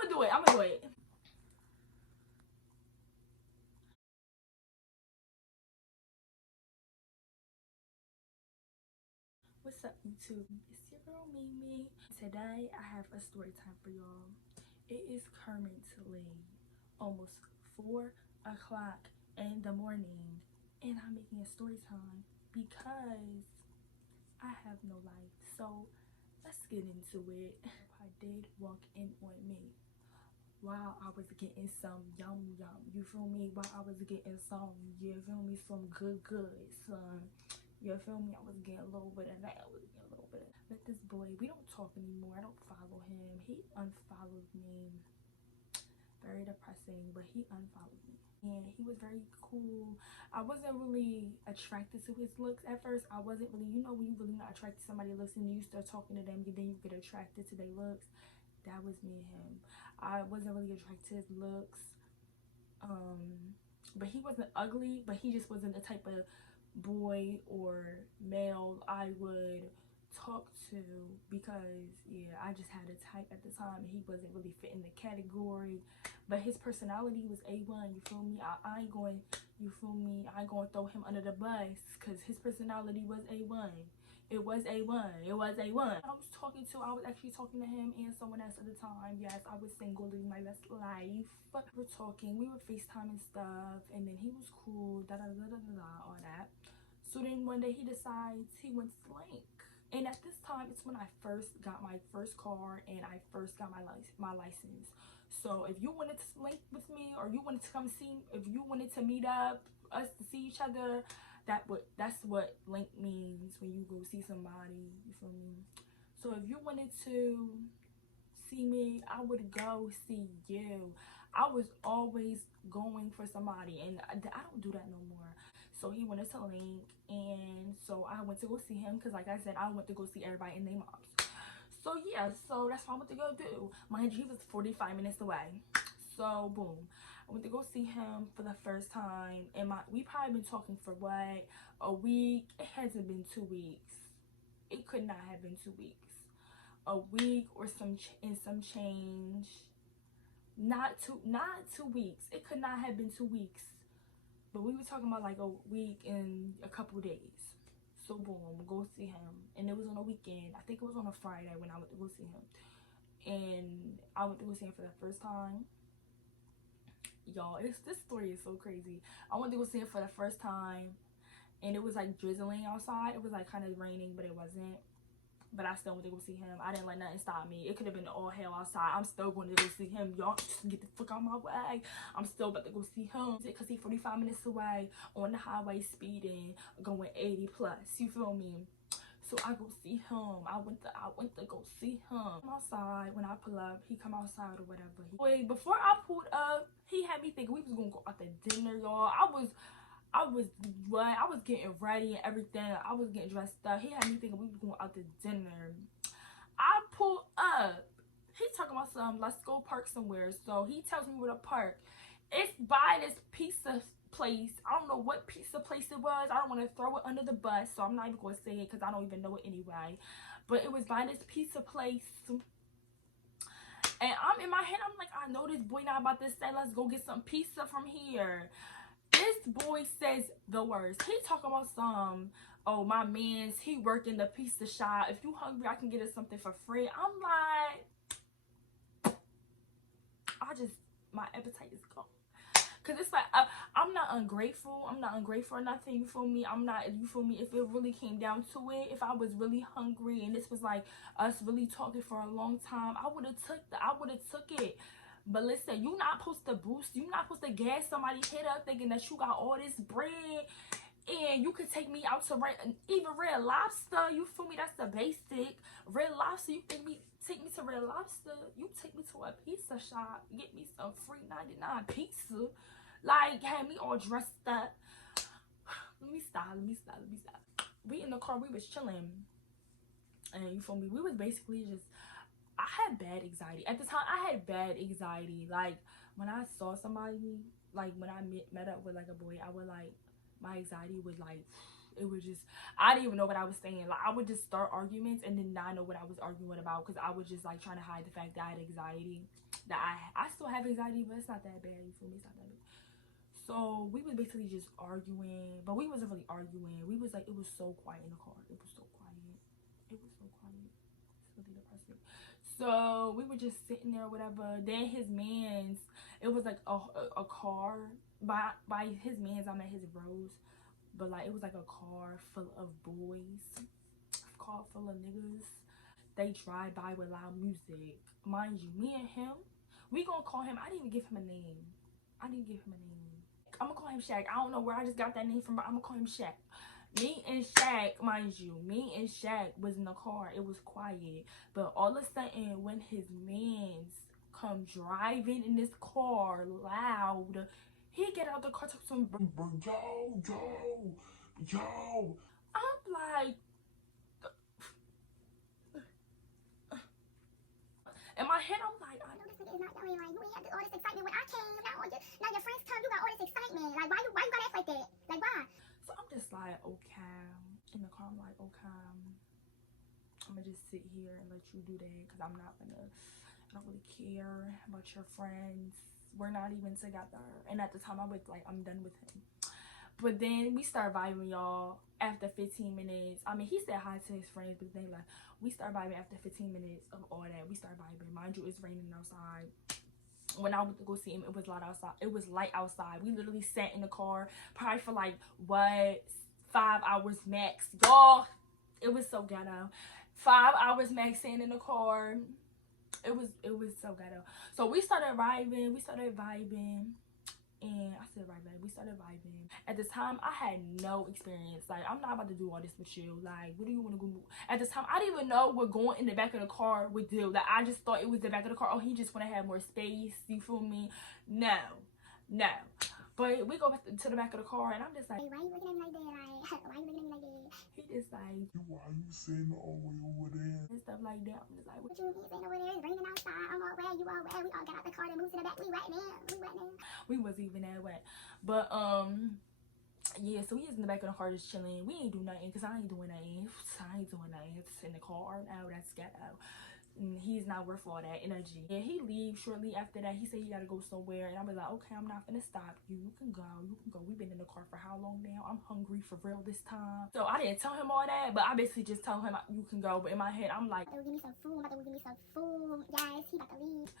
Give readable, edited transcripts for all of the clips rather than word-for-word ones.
I'ma do it. What's up, YouTube? It's your girl Mimi. Today I have a story time for y'all. It is currently almost 4 o'clock in the morning, and I'm making a story time because I have no life. So let's get into it. I did walk in on me while I was getting some yum yum. You feel me? While I was getting some, you feel me? Some good son. You feel me? I was getting a little bit of that. I was getting a little bit of that. But this boy, we don't talk anymore. I don't follow him. He unfollowed me. Very depressing, but he unfollowed me. And he was very cool. I wasn't really attracted to his looks at first. I wasn't really, you know, when you really not attracted to somebody's looks and you start talking to them, then you get attracted to their looks. That was me and him. I wasn't really attracted to his looks. But he wasn't ugly, but he just wasn't the type of boy or male I would talk to, because yeah, I just had a type at the time and he wasn't really fitting the category. But his personality was A1, you feel me? I ain't going, you feel me? I ain't going to throw him under the bus because his personality was A1. It was A1. It was A1. I was actually talking to him and someone else at the time. Yes, I was single, living my best life. We're talking, we were FaceTime and stuff, and then he was cool, all that. So then one day he decides he wants to link. And at this time, it's when I first got my first car and I first got my license. So if you wanted to link with me, or you wanted to come see, if you wanted to meet up, us to see each other, that's what link means, when you go see somebody, you feel me? So if you wanted to see me, I would go see you. I was always going for somebody, and I don't do that no more. So he wanted to link, and so I went to go see him, because like I said, I went to go see everybody and their moms. So yeah, so that's what I went to go do. Mind you, he was 45 minutes away. So boom, I went to go see him for the first time, and we probably been talking for what, a week? It hasn't been 2 weeks. It could not have been 2 weeks. A week or some change. Not 2 weeks. It could not have been 2 weeks. But we were talking about like a week and a couple days. So boom, go see him. And it was on a weekend. I think it was on a Friday when I went to go see him. And I went to go see him for the first time. Y'all, this story is so crazy. I went to go see him for the first time, and it was like drizzling outside. It was like kind of raining, but it wasn't. But I still went to go see him. I didn't let nothing stop me. It could have been all hell outside. I'm still going to go see him. Y'all, just get the fuck out of my way. I'm still about to go see him, because he's 45 minutes away on the highway, speeding, going 80 plus. You feel me? So I go see him. I went to go see him. I'm outside. When I pull up, he come outside or whatever. Wait, before I pulled up, he had me thinking we was gonna go out to dinner, y'all. I was getting ready and everything. I was getting dressed up. He had me thinking we was going out to dinner. I pull up. He talking about something. Let's go park somewhere. So he tells me where to park. It's by this pizza place. I don't know what pizza place it was. I don't want to throw it under the bus, so I'm not even going to say it because I don't even know it anyway. But it was by this pizza place. And I'm in my head, I'm like, I know this boy not about to say, let's go get some pizza from here. This boy says the words. He talking about some, oh, my man's, he work in the pizza shop. If you hungry, I can get us something for free. I'm like, my appetite is gone. Because it's like, I'm not ungrateful. I'm not ungrateful or nothing, you feel me? I'm not, you feel me? If it really came down to it, if I was really hungry and this was like us really talking for a long time, I would have took it. But listen, you not supposed to boost, you not supposed to gas somebody head up thinking that you got all this bread and you could take me out to even Red Lobster. You feel me? That's the basic. Red Lobster, you take me to Red Lobster, you take me to a pizza shop, get me some free 99 pizza, like had me all dressed up. Let me stop. We in the car, we was chilling, and you feel me, we was basically just, I had bad anxiety at the time. I had bad anxiety. Like when I saw somebody, like when I met up with like a boy, I would like, my anxiety would like, it was just, I didn't even know what I was saying. Like I would just start arguments and then not know what I was arguing about, because I was just like trying to hide the fact that I had anxiety. that I still have anxiety, but it's not that bad. You feel me? It's not that bad. So we was basically just arguing, but we wasn't really arguing. We was like, it was so quiet in the car. It was so quiet. It was so quiet. It's really depressing. So we were just sitting there, or whatever. Then his man's, it was like a car. By his man's, I meant his bros. But like it was like a car full of boys, a car full of niggas. They drive by with loud music. Mind you, me and him, we gonna call him. I didn't even give him a name. I didn't give him a name. I'm gonna call him Shaq. I don't know where I just got that name from, but I'm gonna call him Shaq. Me and Shaq, mind you, me and Shaq was in the car. It was quiet, but all of a sudden, when his mans come driving in this car loud, he get out the car to some yo. I'm like, in my head, I'm like, I know this nigga is not telling like you ain't had all this excitement when I came. Now your friends come, you got all this excitement. Like why you gotta act like that? Like why? So I'm just like, okay. In the car, I'm like, okay. I'm gonna just sit here and let you do that because I don't really care about your friends. We're not even together. And at the time, I was like, I'm done with him. But then we start vibing, y'all. After 15 minutes, I mean, he said hi to his friends, but then like we start vibing after 15 minutes of all that. We start vibing. Mind you, it's raining outside. When I went to go see him, it was light outside. It was light outside. We literally sat in the car probably for like 5 hours max, y'all. It was so ghetto. 5 hours max sitting in the car. It was so ghetto. So we started vibing. And I said right back, we started vibing. At the time, I had no experience. Like, I'm not about to do all this with you. Like, what do you want to go? At the time, I didn't even know what going in the back of the car would do. Like, I just thought it was the back of the car. Oh, he just want to have more space. You feel me? No. But we go back to the back of the car, and I'm just like, why you looking at me like that? Like, why you looking at me like that? He just like, why you sitting all the way over there? And stuff like that. I'm just like, what you mean sitting over there? It's raining outside. I'm all wet. You all wet. We all got out the car and moved to the back. We wet now. We wasn't even that wet. But, yeah, so we was in the back of the car just chilling. We ain't do nothing because I ain't doing nothing. It's in the car. Now that's ghetto. He's not worth all that energy. And he leaves shortly after that. He said he gotta go somewhere, and I was like, okay, I'm not gonna stop you. You can go. We've been in the car for how long now? I'm hungry for real this time. So I didn't tell him all that, but I basically just told him you can go. But in my head, I'm like, give me some food. Yes, he about to leave.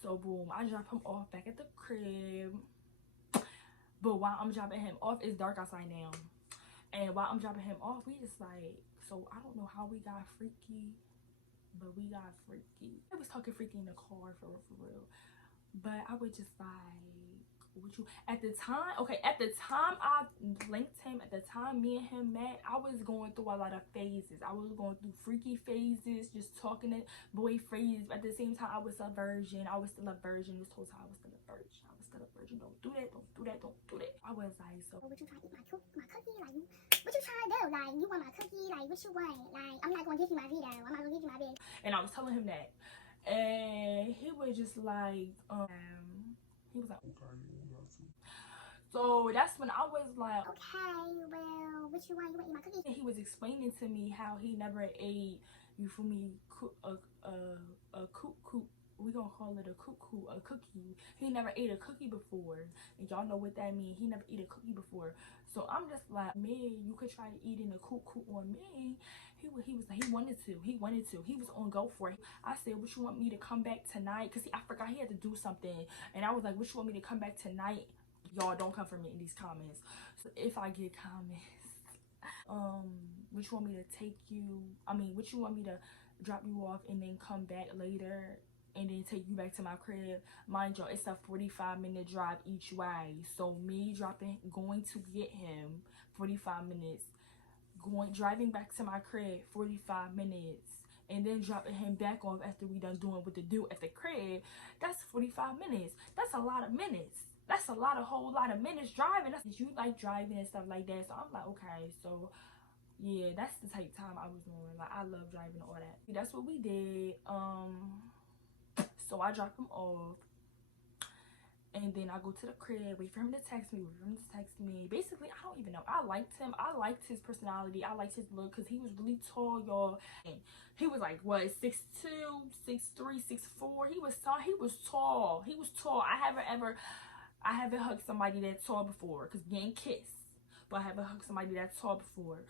So boom, I drop him off back at the crib. But while I'm dropping him off, it's dark outside now. And while I'm dropping him off, we just like, so I don't know how we got freaky. But we got freaky. I was talking freaky in the car for real. But I was just like, what you, at the time I linked him, at the time me and him met, I was going through a lot of phases. I was going through freaky phases, just talking to boy phases. At the same time, I was a virgin. This whole time I was still a virgin. Don't do that. I was like, so what you trying to eat my cookie? Like, what you trying to do? Like, you want my cookie? Like, what you want? Like, I'm not gonna give you my veto. I'm not gonna give you my big. And I was telling him that, and he was just like, he was like, okay, you got to. So that's when I was like, okay, well, what you want? You want to eat my cookie? And he was explaining to me how he never ate, you feel me, a coop. We gonna call it a cookie. He never ate a cookie before, and y'all know what that means. He never ate a cookie before. So I'm just like, man, you could try eating a coop on me. He was like, he wanted to. He was on go for it. I said, what you want me to come back tonight? Cause I forgot he had to do something, and I was like, what you want me to come back tonight? Y'all don't come for me in these comments. So if I get comments, what you want me to take you? What you want me to drop you off and then come back later? And then take you back to my crib. Mind y'all, it's a 45-minute drive each way. So me going to get him 45 minutes, driving back to my crib 45 minutes, and then dropping him back off after we done doing what to do at the crib. That's 45 minutes. That's a lot of minutes. That's a whole lot of minutes driving. You like driving and stuff like that. So I'm like, okay, so yeah, that's the type of time I was doing. Like, I love driving and all that. That's what we did. So I dropped him off, And then I go to the crib, wait for him to text me, Basically, I don't even know. I liked him. I liked his personality. I liked his look because he was really tall, y'all. And he was like, what, 6'2", 6'3", 6'4". He was tall. He was tall. He was tall. I haven't hugged somebody that tall before because we ain't kissed. But I haven't hugged somebody that tall before.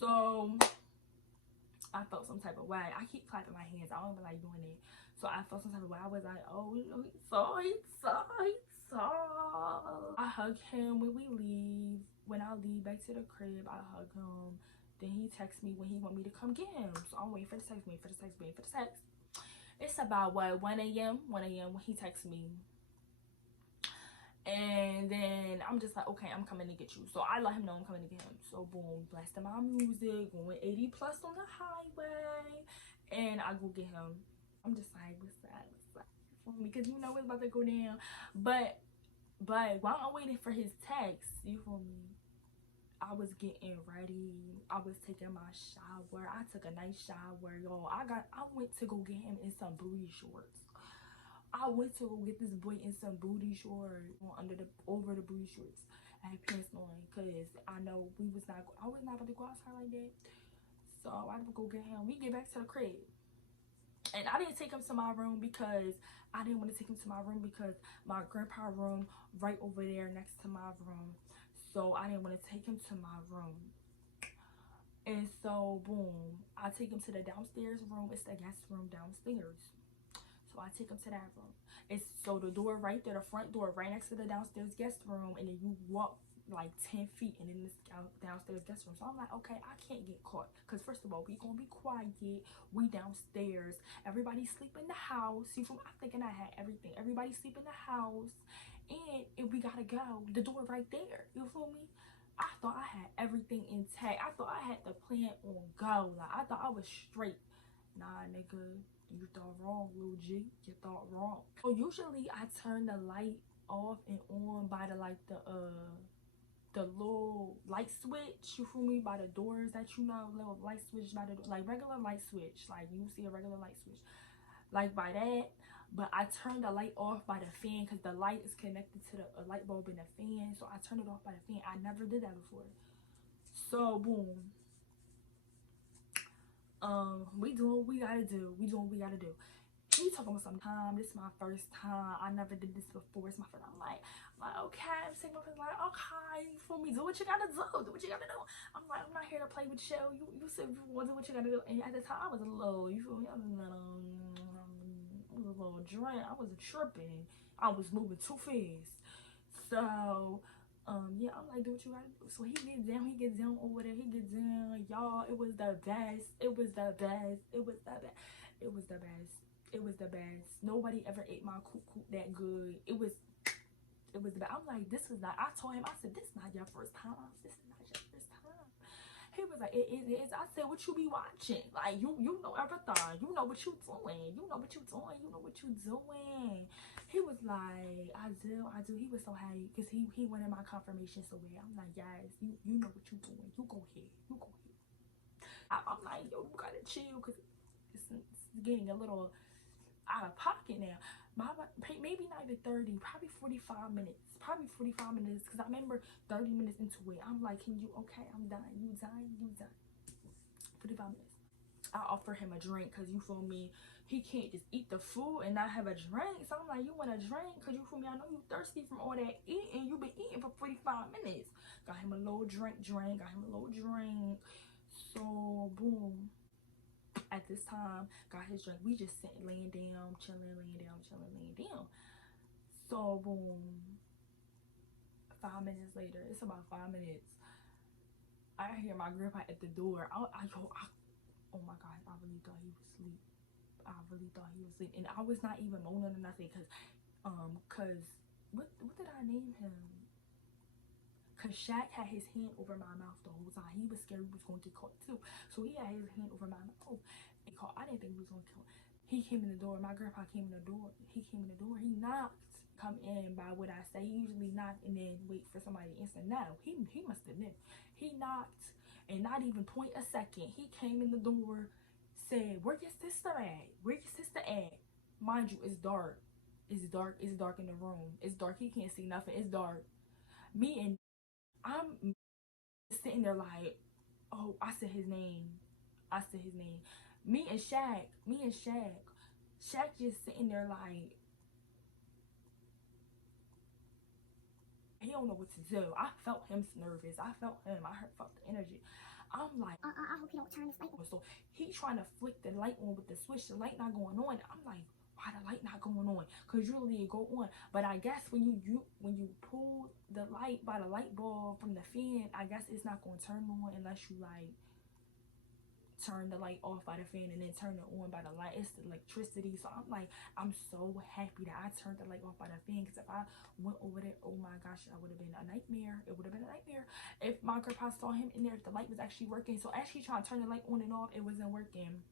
So I felt some type of way. I keep clapping my hands. I don't even like doing it. So I felt some type of way. I was like, oh, he saw. I hug him when we leave. When I leave back to the crib, I hug him. Then he texts me when he want me to come get him. So I'm waiting for the text, waiting for the text. It's about, what, 1 a.m. when he texts me. And then I'm just like, okay, I'm coming to get you. So I let him know I'm coming to get him. So boom, blasting my music, going 80 plus on the highway, and I go get him. I'm just like, what's that? Because you know it's about to go down. But while I'm waiting for his text, you feel me, I was getting ready. I was taking my shower. I took a nice shower, y'all. I went to go get him in some booty shorts. I went to go get this boy in some booty shorts over the booty shorts. I had pants on because I know I was not about to go outside like that. So I had to go get him. We get back to the crib. And I didn't take him to my room because I didn't want to take him to my room because my grandpa's room right over there next to my room. So I didn't want to take him to my room. And so boom, I take him to the downstairs room. It's the guest room downstairs. So I take him to that room. It's so the door right there, the front door right next to the downstairs guest room, and then you walk like 10 feet and then this downstairs guest room. So I'm like, okay, I can't get caught because first of all, we gonna be quiet. We downstairs. Everybody sleep in the house. You from? I'm thinking I had everything. Everybody sleep in the house, and if we gotta go, the door right there. You feel me? I thought I had everything intact. I thought I had the plan on go. Like I thought I was straight. Nah, nigga. You thought wrong, Lil G. You thought wrong. So usually I turn the light off and on by the little light switch, you feel me, by the doors that you know, little light switch by the like regular light switch, like you see a regular light switch, like by that. But I turned the light off by the fan because the light is connected to the light bulb in the fan. So I turned it off by the fan. I never did that before. So boom. We doing what we gotta do. He talking about some time. This is my first time. I never did this before. It's my first time. I'm like, okay. I'm saying my first, like, okay, for me, do what you gotta do. I'm like, I'm not here to play with you. You said you want to do what you gotta do. And at the time, I was a little, you feel me? I was a little drunk. I was tripping. I was moving too fast. So, yeah, I'm like, do what you gotta do. So he gets down over there. Y'all. It was the best. Nobody ever ate my coop that good. It was the best. I'm like, this is not. I told him, I said, this is not your first time. He was like, it is. I said, what you be watching? Like, you know everything. You know what you doing. He was like, I do. He was so happy because he wanted my confirmation so bad. I'm like, yes, you know what you doing. You go ahead. I'm like, yo, you gotta chill because it's getting a little out of pocket now. Maybe not even 30, probably 45 minutes. Because I remember 30 minutes into it, I'm like, okay, I'm done. You done. 45 minutes. I offer him a drink because you feel me, he can't just eat the food and not have a drink. So I'm like, you want a drink? Because you feel me, I know you thirsty from all that eating. You been eating for 45 minutes. Got him a little drink. So boom. At this time, got his drink. We just sitting, laying down, chilling. So boom. 5 minutes later, it's about 5 minutes. I hear my grandpa at the door. Oh my God, I really thought he was asleep. And I was not even moaning or nothing cause what did I name him? Cause Shaq had his hand over my mouth the whole time. He was scared he was gonna get caught too. So he had his hand over my mouth. And I didn't think he was gonna kill him. He came in the door. My grandpa came in the door. He knocked. Come in by what I say. He usually knock and then wait for somebody to answer. No, he must have knew. He knocked and not even point a second. He came in the door, said, "Where your sister at? Mind you, it's dark. It's dark. It's dark in the room. It's dark. He can't see nothing. It's dark. Me and I'm sitting there like, oh, I said his name. I said his name. Me and Shaq. Me and Shaq. Shaq just sitting there like, he don't know what to do. I felt him nervous. I felt him. Felt the energy. I'm like, I hope he don't turn this light on. So he trying to flick the light on with the switch. The light not going on. I'm like, why the light not going on? Cause usually it go on. But I guess when you pull the light by the light bulb from the fan, I guess it's not gonna turn on unless you like turn the light off by the fan and then turn it on by the light. It's the electricity. So I'm like, I'm so happy that I turned the light off by the fan, because if I went over there, oh my gosh, that would have been a nightmare. It would have been a nightmare if my grandpa saw him in there, if the light was actually working. So as he trying to turn the light on and off, it wasn't working.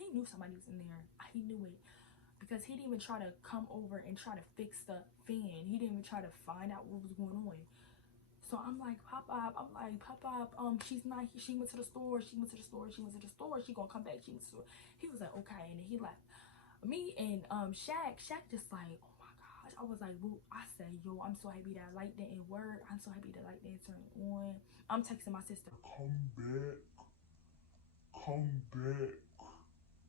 He knew somebody was in there. He knew it, because he didn't even try to come over and try to fix the fan. He didn't even try to find out what was going on. So I'm like, Pop Up, she's not, she went to the store, she went to the store, she gonna come back, she went to the store. He was like, okay, and then he left. Me and Shaq just like, oh my gosh. I was like, woo. I said, yo, I'm so happy that light didn't work. I'm so happy that light didn't turn on. I'm texting my sister, come back, come back,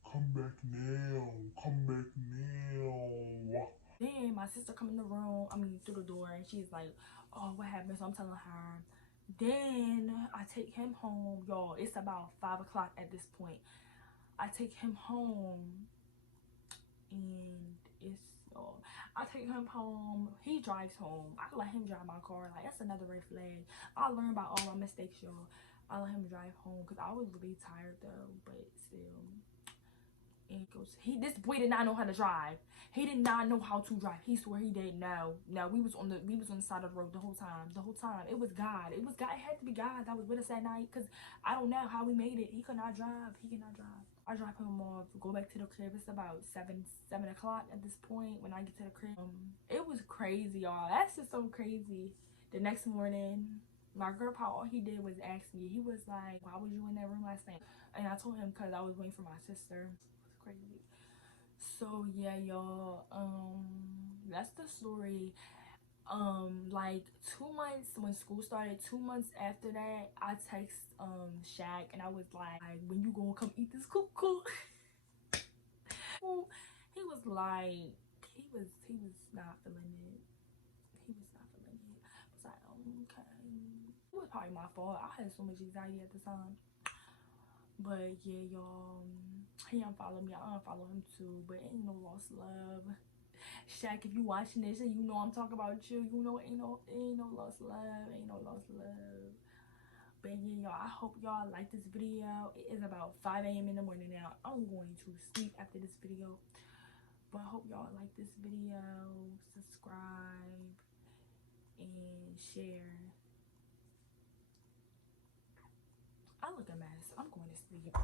come back now, come back now. Then my sister come in the room, through the door, and she's like, oh, what happened? So I'm telling her. Then I take him home, y'all. It's about 5 o'clock at this point. I take him home, and I take him home. He drives home. I let him drive my car. Like, that's another red flag. I learned about all my mistakes, y'all. I let him drive home because I was really tired though, but still. And this boy did not know how to drive. He did not know how to drive. He swore he did. No, we was on the side of the road the whole time. It was God. It had to be God that was with us that night, because I don't know how we made it. He could not drive. I drive him off, go back to the crib. It's about 7 o'clock at this point when I get to the crib. It was crazy, y'all. That's just so crazy. The next morning, my grandpa, all he did was ask me. He was like, why was you in that room last night? And I told him because I was waiting for my sister. It's crazy. So yeah, y'all, that's the story. Like 2 months when school started, 2 months after that, I text Shaq, and I was like, when you gonna come eat this cuckoo? He was like, he was not feeling it. He was not feeling it. I was like, okay. It was probably my fault. I had so much anxiety at the time. But yeah, y'all, he unfollowed me. I unfollow him too. But ain't no lost love. Shaq, if you watching this and you know I'm talking about you, you know ain't no lost love. Ain't no lost love. But yeah, y'all, I hope y'all like this video. It is about 5 a.m. in the morning now. I'm going to sleep after this video. But I hope y'all like this video. Subscribe and share. I look a mess. I'm going to sleep.